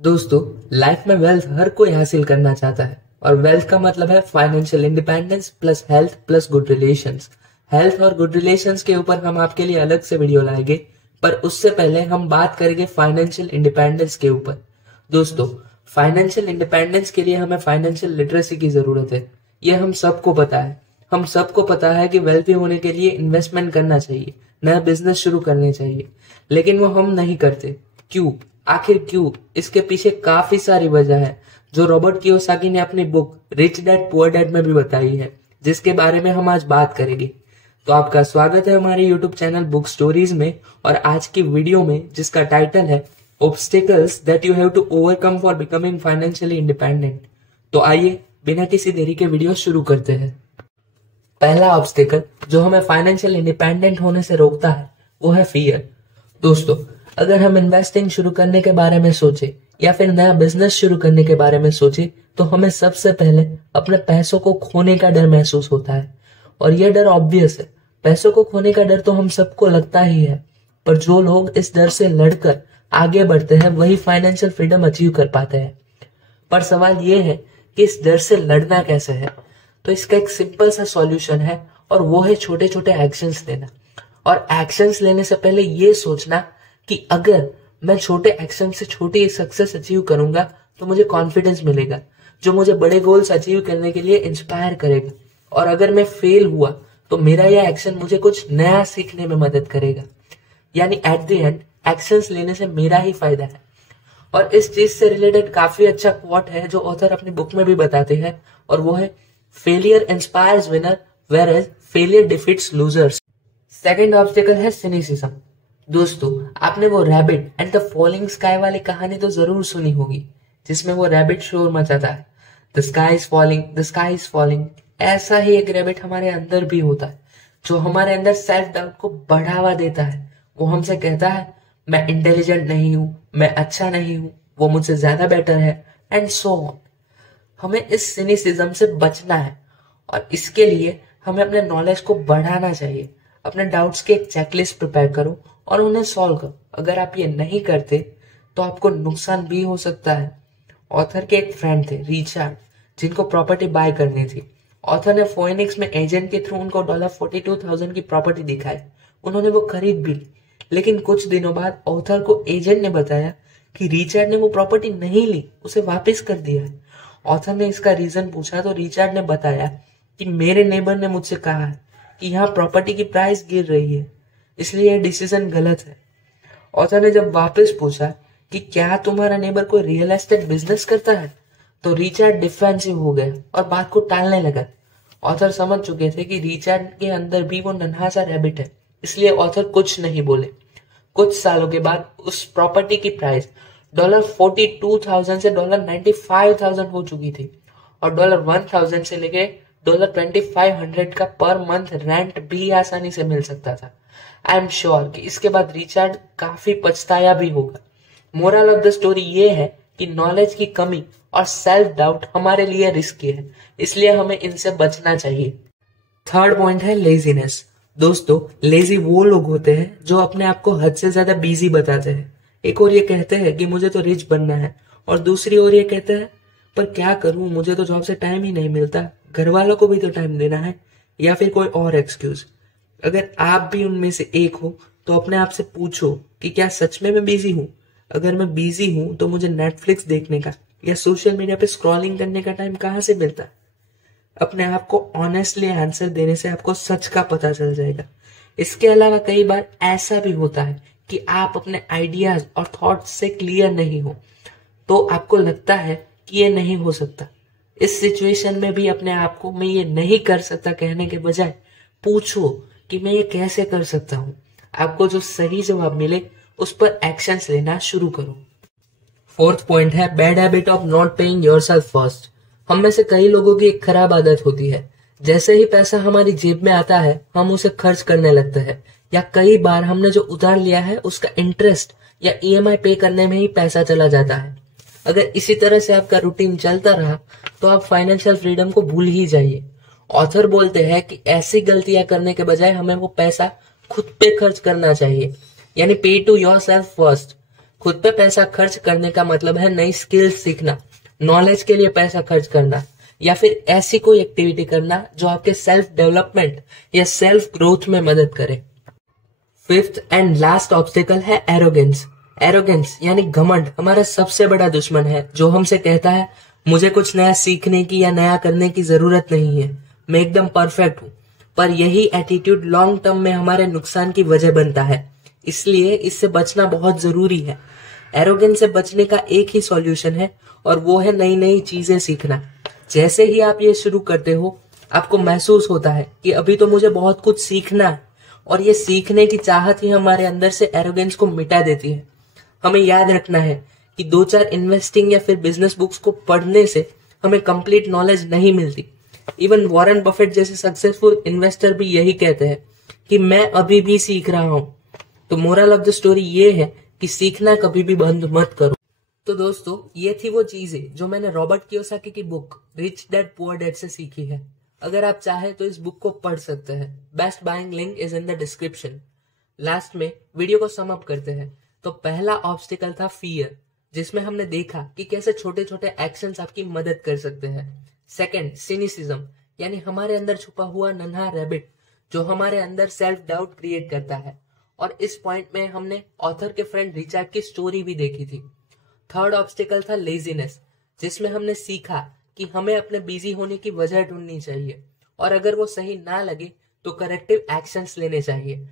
दोस्तों, लाइफ में वेल्थ हर कोई हासिल करना चाहता है और वेल्थ का मतलब है financial independence plus health plus good relations. Health और गुड रिलेशंस के ऊपर हम आपके लिए अलग से वीडियो लाएंगे, पर उससे पहले हम बात करेंगे फाइनेंशियल इंडिपेंडेंस के ऊपर। दोस्तों, फाइनेंशियल इंडिपेंडेंस के लिए हमें फाइनेंशियल लिटरेसी की जरूरत है। यह हम सबको पता है। हम सबको पता है कि वेल्थी होने के लिए इन्वेस्टमेंट करना चाहिए, नया बिजनेस शुरू करने चाहिए, लेकिन वो हम नहीं करते। क्यों? आखिर क्यों? इसके पीछे काफी सारी वजह है, जो रॉबर्ट कियोसाकी ने अपनी book rich dad poor dad में भी बताई है, जिसके बारे में हम आज बात करेंगे। तो आपका स्वागत है हमारे यूट्यूब चैनल बुक स्टोरीज में, और आज की वीडियो में जिसका टाइटल है obstacles that you have to overcome for becoming financially independent. तो आइए बिना किसी देरी के वीडियो शुरू करते हैं। पहला ऑब्स्टेकल जो हमें फाइनेंशियल इंडिपेंडेंट होने से रोकता है वो है फियर। दोस्तों, अगर हम इन्वेस्टिंग शुरू करने के बारे में सोचे या फिर नया बिजनेस शुरू करने के बारे में सोचे, तो हमें सबसे पहले अपने पैसों को खोने का डर महसूस होता है। और यह डर ऑब्वियस है। पैसों को खोने का डर तो हम सबको लगता ही है, पर जो लोग इस डर से लड़कर आगे बढ़ते हैं वही फाइनेंशियल फ्रीडम अचीव कर पाते हैं। पर सवाल यह है कि इस डर से लड़ना कैसे है। तो इसका एक सिंपल सा सॉल्यूशन है, और वो है छोटे छोटे एक्शंस लेना। और एक्शंस लेने से पहले ये सोचना कि अगर मैं छोटे एक्शन से छोटी सक्सेस अचीव करूंगा तो मुझे कॉन्फिडेंस मिलेगा, जो मुझे बड़े गोल्स अचीव करने के लिए इंस्पायर करेगा। और अगर मैं फेल हुआ तो मेरा यह एक्शन मुझे कुछ नया सीखने में मदद करेगा। यानी एट द एंड एक्शंस लेने से मेरा ही फायदा है। और इस चीज से रिलेटेड काफी अच्छा क्वोट है जो ऑथर अपनी बुक में भी बताते हैं, और वो है failure inspires winner whereas failure defeats losers. Second obstacle है सिनिसिज्म। दोस्तों, आपने वो rabbit and the falling sky वाली कहानी तो जरूर सुनी होगी, जिसमें वो रैबिट शोर मचाता है, the sky is falling, the sky is falling. ऐसा ही एक रैबिट हमारे अंदर भी होता है, जो हमारे अंदर सेल्फ डाउट को बढ़ावा देता है। वो हमसे कहता है मैं इंटेलिजेंट नहीं हूं, मैं अच्छा नहीं हूं, वो मुझसे ज्यादा बेटर है, एंड सो ऑन। हमें इस सिनिसिज्म से बचना है, और इसके लिए हमें अपने नॉलेज को बढ़ाना चाहिए। अपने डाउट्स की एक चेकलिस्ट प्रिपेयर करो और उन्हें सॉल्व करो। अगर आप ये नहीं करते तो आपको नुकसान भी हो सकता है। ऑथर के एक फ्रेंड थे रिचर्ड, जिनको प्रॉपर्टी बाय करनी थी। ऑथर ने फोएनिक्स में एजेंट के थ्रू उनको $42,000 की प्रॉपर्टी दिखाई। उन्होंने वो खरीद भी ली, लेकिन कुछ दिनों बाद ऑथर को एजेंट ने बताया कि रिचर्ड ने वो प्रॉपर्टी नहीं ली, उसे वापस कर दिया है। ऑथर ने इसका रीजन पूछा तो रिचर्ड ने बताया कि मेरे नेबर ने मुझसे कहा है कि यहाँ प्रॉपर्टी की प्राइस गिर रही है, इसलिए यह डिसीजन गलत है। ऑथर ने जब वापस पूछा कि क्या तुम्हारा नेबर कोई रियल एस्टेट बिजनेस करता है, तो रिचर्ड डिफेंसिव हो गया और बात को टालने लगा। ऑथर समझ चुके थे कि रिचर्ड के अंदर भी वो नन्हा सा रैबिट है, इसलिए ऑथर कुछ नहीं बोले। कुछ सालों के बाद उस प्रॉपर्टी की प्राइस $42,000 से $95,000 हो चुकी थी, और $1,000 से लेके $2,500 का पर मंथ रेंट भी आसानी से मिल सकता था। आई एम श्योर कि इसके बाद रिचर्ड काफी पछताया भी होगा। मोरल ऑफ द स्टोरी ये है कि नॉलेज की कमी और सेल्फ डाउट हमारे लिए रिस्की है, इसलिए हमें इनसे बचना चाहिए। थर्ड पॉइंट है लेजीनेस। दोस्तों, लेजी वो लोग होते हैं जो अपने आप को हद से ज्यादा बिजी बताते हैं। एक और ये कहते हैं कि मुझे तो रिच बनना है, और दूसरी ओर ये कहते हैं पर क्या करूं, मुझे तो जॉब से टाइम ही नहीं मिलता, घर वालों को भी तो टाइम देना है, या फिर कोई और एक्सक्यूज। अगर आप भी उनमें से एक हो तो अपने आप से पूछो कि क्या सच में मैं बिजी हूं। अगर मैं बिजी हूं तो मुझे नेटफ्लिक्स देखने का या सोशल मीडिया पे स्क्रॉलिंग करने का टाइम कहां से मिलता है। अपने आप को ऑनेस्टली आंसर देने से आपको सच का पता चल जाएगा। इसके अलावा कई बार ऐसा भी होता है कि आप अपने आइडियाज और थॉट्स से क्लियर नहीं हो, तो आपको लगता है कि ये नहीं हो सकता। इस सिचुएशन में भी अपने आप को मैं ये नहीं कर सकता कहने के बजाय पूछो कि मैं ये कैसे कर सकता हूं। आपको जो सही जवाब मिले उस पर एक्शंस लेना शुरू करो। फोर्थ पॉइंट है bad habit of not paying yourself first. हम में से कई लोगों की एक खराब आदत होती है, जैसे ही पैसा हमारी जेब में आता है हम उसे खर्च करने लगते हैं, या कई बार हमने जो उधार लिया है उसका इंटरेस्ट या ईएमआई पे करने में ही पैसा चला जाता है। अगर इसी तरह से आपका रूटीन चलता रहा तो आप फाइनेंशियल फ्रीडम को भूल ही जाइए। ऑथर बोलते हैं कि ऐसी गलतियां करने के बजाय हमें वो पैसा खुद पे खर्च करना चाहिए, यानी पे टू योर सेल्फ फर्स्ट। खुद पे पैसा खर्च करने का मतलब है नई स्किल्स सीखना, नॉलेज के लिए पैसा खर्च करना, या फिर ऐसी कोई एक्टिविटी करना जो आपके सेल्फ डेवलपमेंट या सेल्फ ग्रोथ में मदद करे। फिफ्थ एंड लास्ट ऑब्स्टिकल है एरोगेंस। एरोगेंस यानी घमंड हमारा सबसे बड़ा दुश्मन है, जो हमसे कहता है मुझे कुछ नया सीखने की या नया करने की जरूरत नहीं है, मैं एकदम परफेक्ट हूँ। पर यही एटीट्यूड लॉन्ग टर्म में हमारे नुकसान की वजह बनता है, इसलिए इससे बचना बहुत जरूरी है। एरोगेंस से बचने का एक ही सॉल्यूशन है और वो है नई नई चीजें सीखना। जैसे ही आप ये शुरू करते हो, आपको महसूस होता है कि अभी तो मुझे बहुत कुछ सीखना है, और ये सीखने की चाहत ही हमारे अंदर से एरोगेंस को मिटा देती है। हमें याद रखना है कि 2-4 इन्वेस्टिंग या फिर बिजनेस बुक्स को पढ़ने से हमें कंप्लीट नॉलेज नहीं मिलती। इवन वॉरेन बफेट जैसे सक्सेसफुल इन्वेस्टर भी यही कहते हैं कि मैं अभी भी सीख रहा हूं। तो मोरल ऑफ द स्टोरी ये है कि सीखना कभी भी बंद मत करो। तो दोस्तों, ये थी वो चीजें जो मैंने रॉबर्ट कियोसाकी की book rich dad poor dad से सीखी है। अगर आप चाहे तो इस बुक को पढ़ सकते हैं। Best buying link is in the description. Last में वीडियो को सम अप करते हैं। तो पहला ऑब्स्टिकल था फियर, जिसमें हमने देखा कि कैसे छोटे छोटे एक्शंस आपकी मदद कर सकते हैं। सेकंड, सिनिसिज्म, यानी हमारे अंदर छुपा हुआ नन्हा रैबिट जो हमारे अंदर सेल्फ डाउट क्रिएट करता है। और इस पॉइंट में हमने ऑथर के फ्रेंड रिचर्ड की स्टोरी भी देखी थी। थर्ड ऑब्स्टिकल था लेजीनेस, जिसमें हमने सीखा कि हमें अपने बिजी होने की वजह ढूंढनी चाहिए, और अगर वो सही ना लगे तो करेक्टिव एक्शंस लेने चाहिए।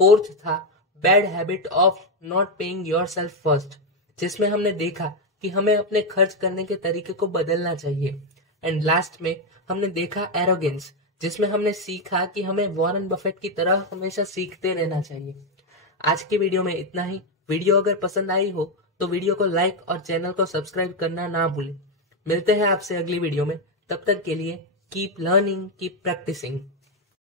फोर्थ था bad habit of not paying yourself first, जिसमें हमने देखा कि हमें अपने खर्च करने के तरीके को बदलना चाहिए। एंड लास्ट में हमने देखा एरोगेंस, जिसमें हमने सीखा कि हमें वॉरेन बफेट की तरह हमेशा सीखते रहना चाहिए। आज की वीडियो में इतना ही। वीडियो अगर पसंद आई हो तो वीडियो को लाइक और चैनल को सब्सक्राइब करना ना भूलें। मिलते हैं आपसे अगली वीडियो में, तब तक के लिए कीप लर्निंग, कीप प्रैक्टिसिंग।